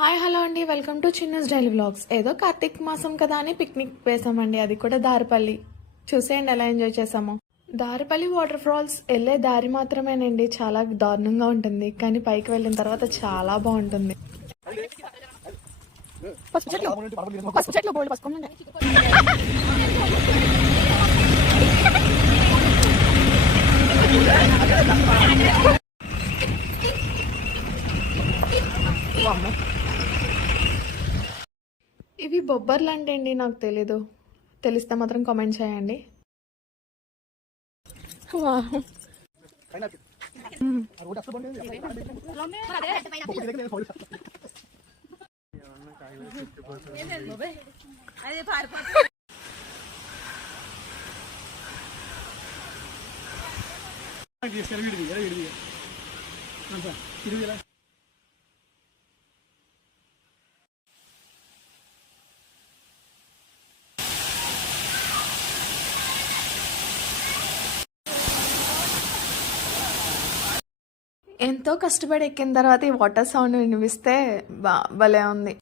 Hi hello అండి, welcome to చిన్నస్ daily vlogs. ఏదో కార్తీక్ మాసం కదా అని పిక్నిక్ వేసామండి, అది కూడా దారిపల్లి. చూసేయండి ఎలా ఎంజాయ్ చేసామో. దారిపల్లి వాటర్ ఫాల్స్ వెళ్ళే దారి మాత్రమేనండి చాలా దారుణంగా ఉంటుంది, కానీ పైకి వెళ్ళిన తర్వాత చాలా బాగుంటుంది. ఇవి బొబ్బర్లు అంటే అండి నాకు తెలీదు, తెలిస్తే మాత్రం కామెంట్ చేయండి. ఎంతో కష్టపడి ఎక్కిన తర్వాత ఈ వాటర్ సౌండ్ వినిపిస్తే భలే ఉంది.